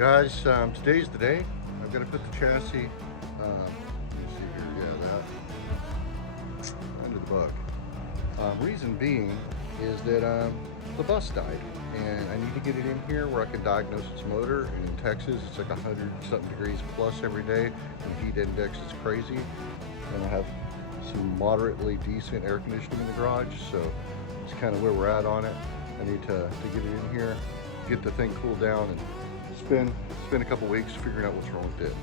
Guys, today's the day. I've got to put the chassis, let's see here, yeah, that, under the bug. Reason being is that the bus died, and I need to get it in here where I can diagnose its motor. And in Texas, it's like 100-something degrees plus every day, and the heat index is crazy. And I have some moderately decent air conditioning in the garage, so it's kind of where we're at on it. I need to get it in here, get the thing cooled down, and spend a couple weeks figuring out what's wrong with it.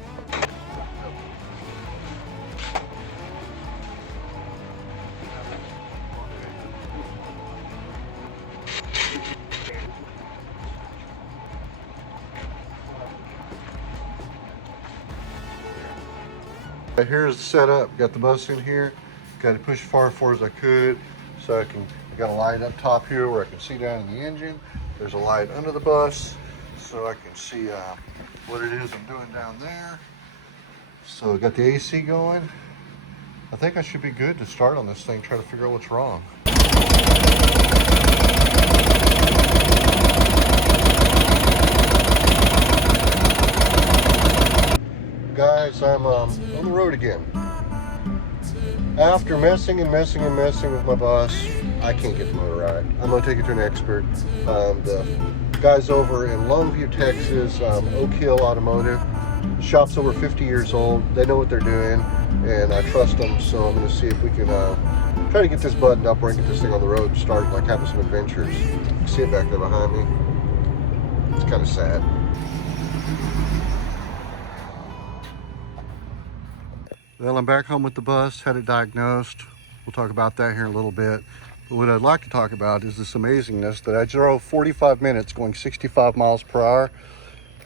Here's the setup. Got the bus in here. Got to push as far as I could, so I got a light up top here where I can see down in the engine. There's a light under the bus, so I can see what it is I'm doing down there. So I got the AC going. I think I should be good to start on this thing, try to figure out what's wrong. Guys, I'm on the road again. After messing with my bus, I can't get the motor right. I'm gonna take it to an expert. The guys over in Longview, Texas, Oak Hill Automotive. The shop's over 50 years old. They know what they're doing, and I trust them. So I'm gonna see if we can try to get this buttoned up where I can get this thing on the road and start like having some adventures. See it back there behind me. It's kind of sad. Well, I'm back home with the bus, had it diagnosed. We'll talk about that here in a little bit. But what I'd like to talk about is this amazingness that I drove 45 minutes going 65 miles per hour.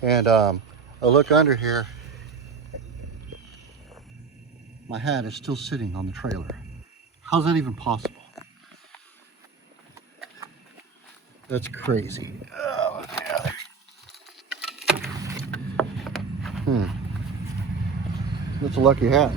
And I look under here. My hat is still sitting on the trailer. How's that even possible? That's crazy. Oh, yeah. That's a lucky hat.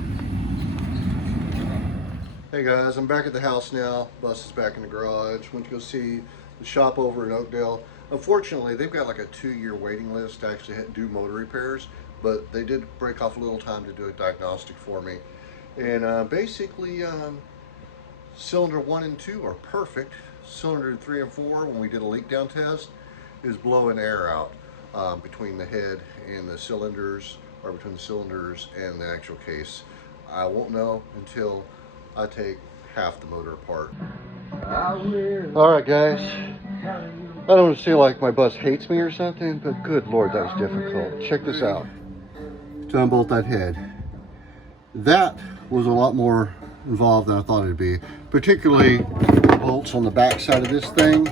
Hey guys, I'm back at the house now. Bus is back in the garage. Went to go see the shop over in Oakdale. Unfortunately, they've got like a 2-year waiting list to actually do motor repairs, but they did break off a little time to do a diagnostic for me. And basically, cylinder 1 and 2 are perfect. Cylinder 3 and 4, when we did a leak down test, is blowing air out between the head and the cylinders, or between the cylinders and the actual case. I won't know until I take half the motor apart. Alright guys, I don't want to seem like my bus hates me or something, but good lord, that was difficult. Check this out. To unbolt that head. That was a lot more involved than I thought it'd be. Particularly the bolts on the back side of this thing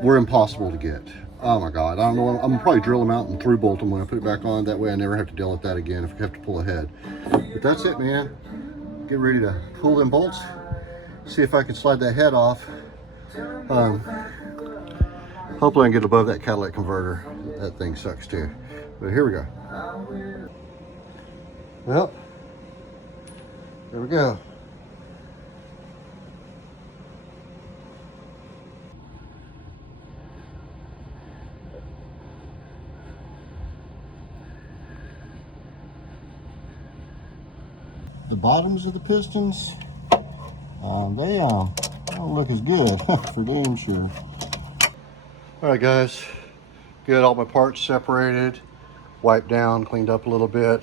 were impossible to get. Oh my god, I don't know. I'm gonna probably drill them out and through bolt them when I put it back on. That way I never have to deal with that again if I have to pull ahead. But that's it, man. Get ready to pull them bolts. See if I can slide that head off. Hopefully I can get above that catalytic converter. That thing sucks too. But here we go. Well, there we go. The bottoms of the pistons, they don't look as good, for damn sure. All right, guys, get all my parts separated, wiped down, cleaned up a little bit.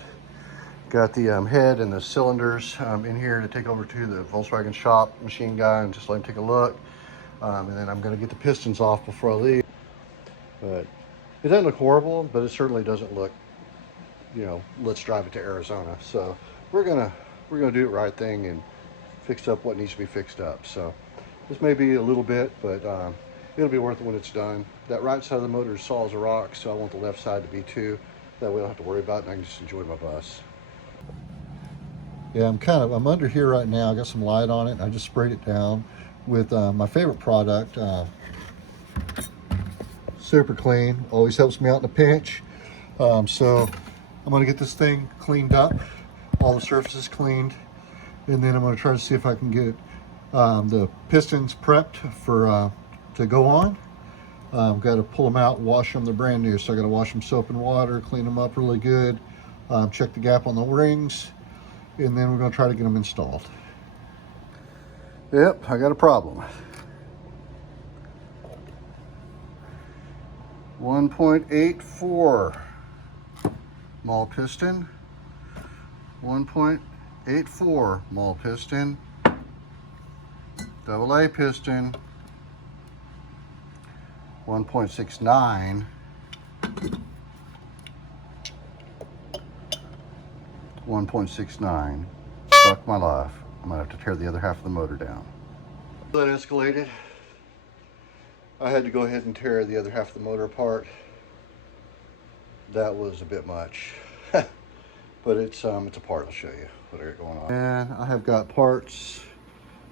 Got the head and the cylinders in here to take over to the Volkswagen shop machine guy and just let him take a look. And then I'm gonna get the pistons off before I leave. But it doesn't look horrible, but it certainly doesn't look, you know, let's drive it to Arizona. So we're gonna do it right thing and fix up what needs to be fixed up. So this may be a little bit, but it'll be worth it when it's done. That right side of the motor is solid as a rock, so I want the left side to be too. That way I don't have to worry about it and I can just enjoy my bus. Yeah, I'm under here right now. I got some light on it and I just sprayed it down with my favorite product, Super Clean. Always helps me out in a pinch. So I'm gonna get this thing cleaned up, all the surfaces cleaned, and then I'm going to try to see if I can get the pistons prepped for to go on, Got to pull them out and wash them. They're brand new, so I got to wash them soap and water, clean them up really good, check the gap on the rings, and then we're going to try to get them installed. Yep, I got a problem. 1.84 maul piston, 1.84 maul piston, DOA piston, 1.69, 1.69. Fuck my life. I'm gonna have to tear the other half of the motor down. That escalated. I had to go ahead and tear the other half of the motor apart. That was a bit much. But it's a part. I'll show you what I got going on. And I have got parts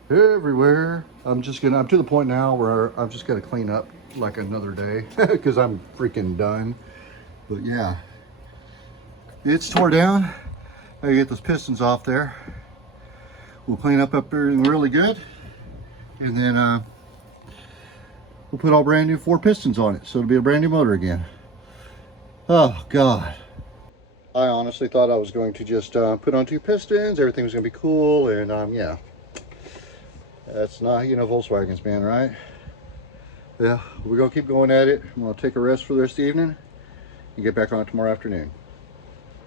everywhere. I'm to the point now where I've just got to clean up like another day because I'm freaking done. But yeah, it's tore down. I get those pistons off there. We'll clean up everything really good, and then we'll put all brand new 4 pistons on it, so it'll be a brand new motor again. Oh God. I honestly thought I was going to just put on 2 pistons, everything was gonna be cool, and yeah. That's not, Volkswagens, man, right? Yeah, we're gonna keep going at it. I'm gonna take a rest for the rest of the evening and get back on it tomorrow afternoon.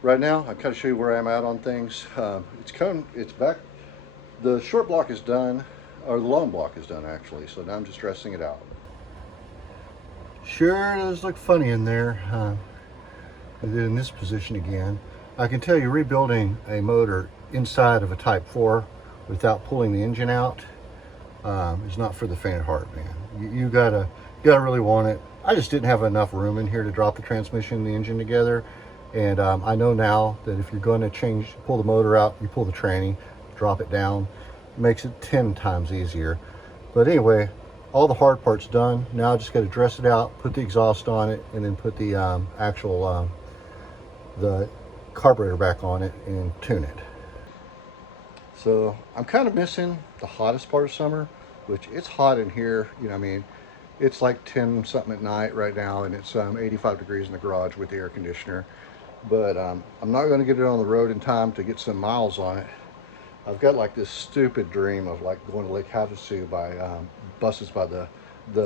Right now, I'll kind of show you where I'm at on things. It's back. The short block is done, or the long block is done actually, so now I'm just dressing it out. Sure does look funny in there. I did in this position again. I can tell you rebuilding a motor inside of a Type 4 without pulling the engine out is not for the faint of heart, man. You gotta really want it. I just didn't have enough room in here to drop the transmission and the engine together. And I know now that if you're going to pull the motor out, you pull the tranny, drop it down. It makes it 10 times easier. But anyway, all the hard part's done. Now I just got to dress it out, put the exhaust on it, and then put the the carburetor back on it and tune it. So I'm kind of missing the hottest part of summer, which it's hot in here. It's like 10 something at night right now, and it's 85 degrees in the garage with the air conditioner. But I'm not going to get it on the road in time to get some miles on it. I've got like this stupid dream of like going to Lake Havasu by buses by the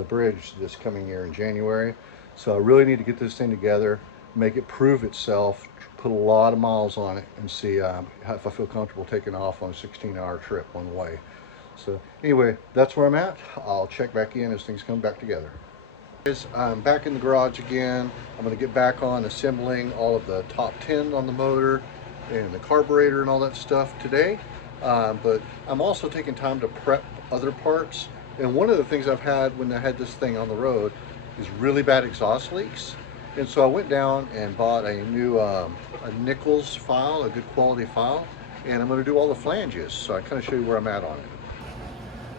bridge this coming year in January. So I really need to get this thing together, make it prove itself, put a lot of miles on it, and see if I feel comfortable taking off on a 16-hour trip one way. So anyway, that's where I'm at. I'll check back in as things come back together. I'm back in the garage again. I'm going to get back on assembling all of the top 10 on the motor and the carburetor and all that stuff today. But I'm also taking time to prep other parts. And one of the things I've had when I had this thing on the road is really bad exhaust leaks. And so I went down and bought a new a Nichols file, a good quality file, and I'm going to do all the flanges. So I kind of show you where I'm at on it.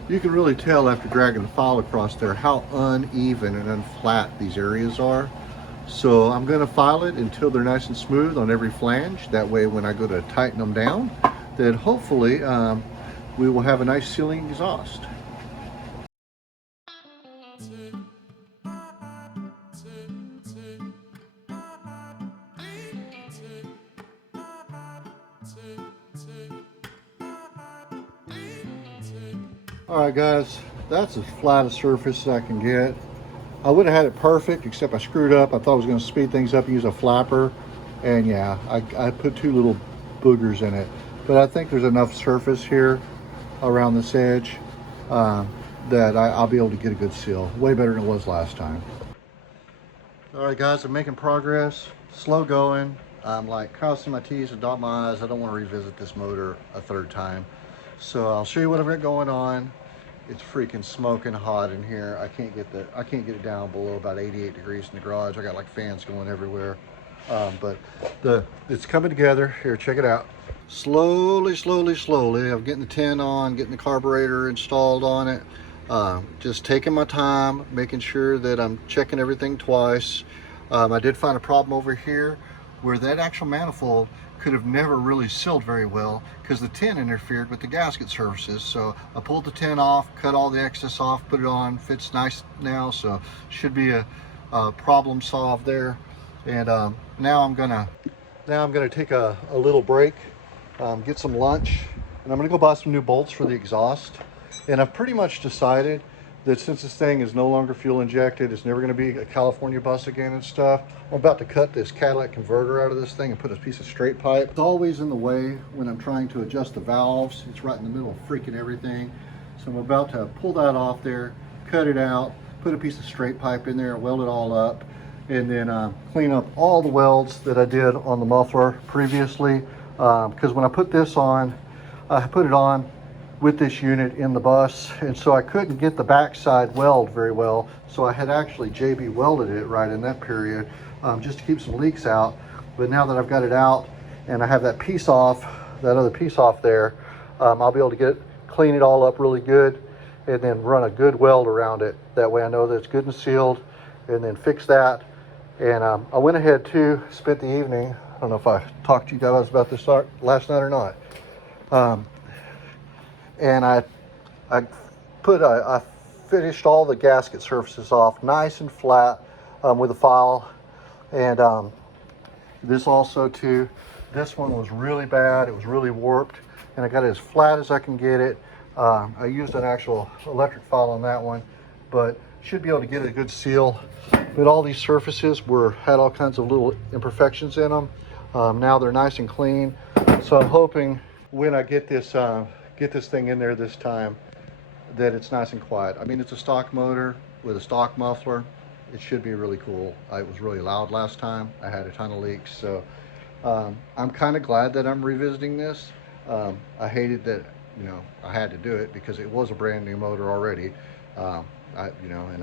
You can really tell after dragging the file across there how uneven and unflat these areas are. So I'm going to file it until they're nice and smooth on every flange. That way when I go to tighten them down, then hopefully we will have a nice sealing exhaust. Alright guys, that's as flat a surface as I can get. I would have had it perfect, except I screwed up. I thought I was going to speed things up and use a flapper. And yeah, I put 2 little boogers in it. But I think there's enough surface here around this edge that I'll be able to get a good seal. Way better than it was last time. Alright guys, I'm making progress. Slow going. I'm like crossing my T's and dotting my I's. I don't want to revisit this motor a 3rd time. So I'll show you what I've got going on. It's freaking smoking hot in here. I can't get it down below about 88 degrees in the garage. I got like fans going everywhere. But it's coming together. Here, check it out. Slowly, I'm getting the tin on, getting the carburetor installed on it. Just taking my time, making sure that I'm checking everything twice. I did find a problem over here where that actual manifold could have never really sealed very well because the tin interfered with the gasket surfaces. So I pulled the tin off, cut all the excess off, put it on, fits nice now, so should be a problem solved there. And now I'm gonna take a little break, get some lunch, and I'm gonna go buy some new bolts for the exhaust. And I've pretty much decided that since this thing is no longer fuel injected, it's never going to be a California bus again and stuff, I'm about to cut this catalytic converter out of this thing and put a piece of straight pipe. It's always in the way when I'm trying to adjust the valves. It's right in the middle of freaking everything. So I'm about to pull that off there, cut it out, put a piece of straight pipe in there, weld it all up, and then clean up all the welds that I did on the muffler previously. Because when I put this on, I put it on with this unit in the bus, and so I couldn't get the backside weld very well, so I had actually JB welded it right in that period, just to keep some leaks out. But now that I've got it out and I have that piece off, that other piece off there, I'll be able to clean it all up really good and then run a good weld around it. That way I know that it's good and sealed, and then fix that. And I went ahead too, spent the evening, I don't know if I talked to you guys about this last night or not, and I finished all the gasket surfaces off nice and flat with a file. And this also too, this one was really bad, it was really warped, and I got it as flat as I can get it. I used an actual electric file on that one, but should be able to get a good seal. But all these surfaces had all kinds of little imperfections in them. Now they're nice and clean, so I'm hoping when I get this thing in there this time that it's nice and quiet. I mean, it's a stock motor with a stock muffler. It should be really cool. It was really loud last time. I had a ton of leaks, so I'm kind of glad that I'm revisiting this. I hated that, I had to do it because it was a brand new motor already. And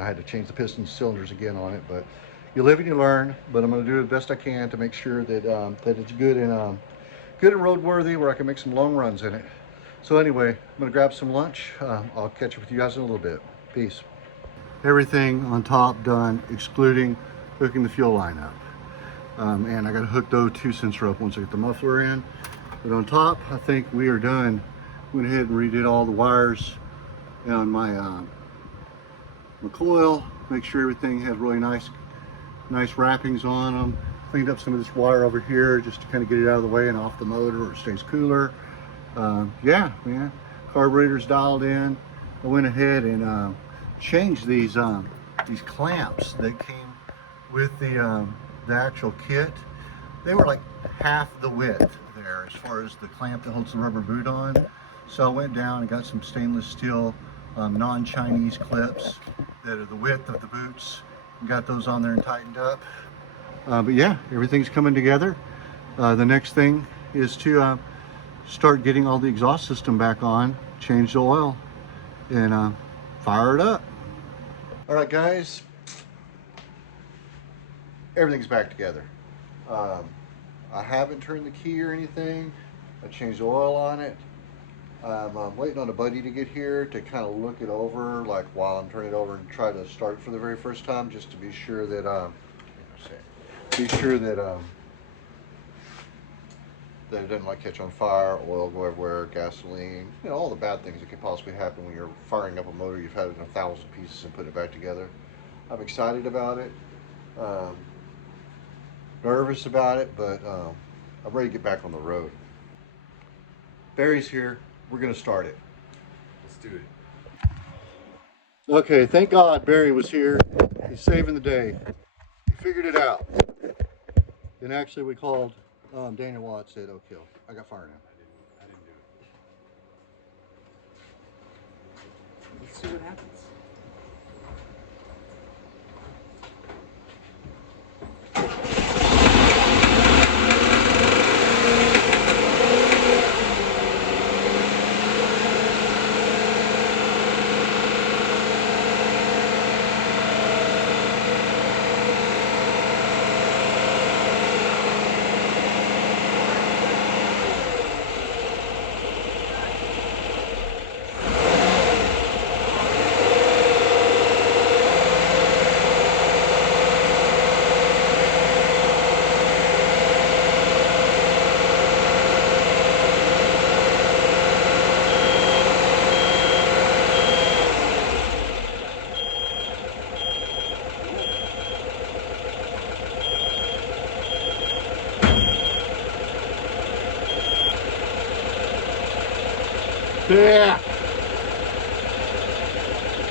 I had to change the piston cylinders again on it, but you live and you learn. But I'm going to do the best I can to make sure that that it's good and roadworthy, where I can make some long runs in it. So anyway, I'm gonna grab some lunch. I'll catch up with you guys in a little bit. Peace. Everything on top done, excluding hooking the fuel line up. And I got to hook the 02 sensor up once I get the muffler in. But on top, I think we are done. Went ahead and redid all the wires on my coil. Make sure everything has really nice wrappings on them. Cleaned up some of this wire over here just to kind of get it out of the way and off the motor, or it stays cooler. Yeah, man, carburetor's dialed in. I went ahead and changed these clamps that came with the actual kit. They were like half the width there as far as the clamp that holds the rubber boot on. So I went down and got some stainless steel non-Chinese clips that are the width of the boots, and got those on there and tightened up. But yeah, everything's coming together. The next thing is to start getting all the exhaust system back on, change the oil, and fire it up. All right, guys, everything's back together. I haven't turned the key or anything. I changed the oil on it. I'm waiting on a buddy to get here to kind of look it over, like while I'm turning it over, and try to start for the very first time, just to be sure that that it doesn't like catch on fire, oil go everywhere, gasoline, all the bad things that could possibly happen when you're firing up a motor you've had in 1,000 pieces and putting it back together. I'm excited about it, nervous about it, but I'm ready to get back on the road. Barry's here. We're gonna start it. Let's do it. Okay, thank God Barry was here. He's saving the day. He figured it out. And actually we called Daniel Watts, said, "Oh, kill. I got fire now." I didn't do it. Let's see what happens.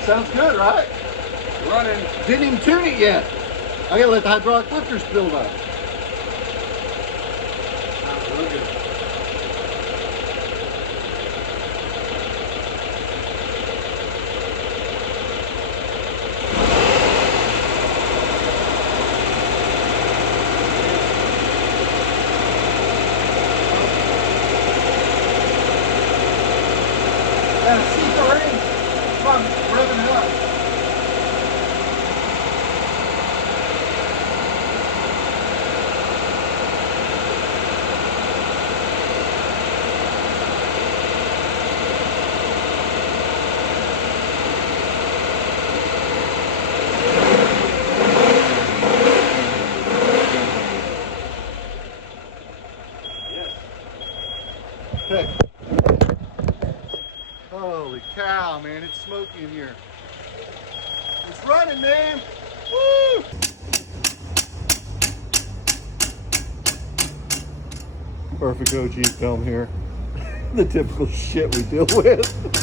Sounds good, right? Running. Didn't even tune it yet. I gotta let the hydraulic lifters build up. Sounds really good. Yeah, see the range. Come on, revving it up. Okay. Holy cow, man, it's smoky in here. It's running, man. Woo! Perfect OG film here. The typical shit we deal with.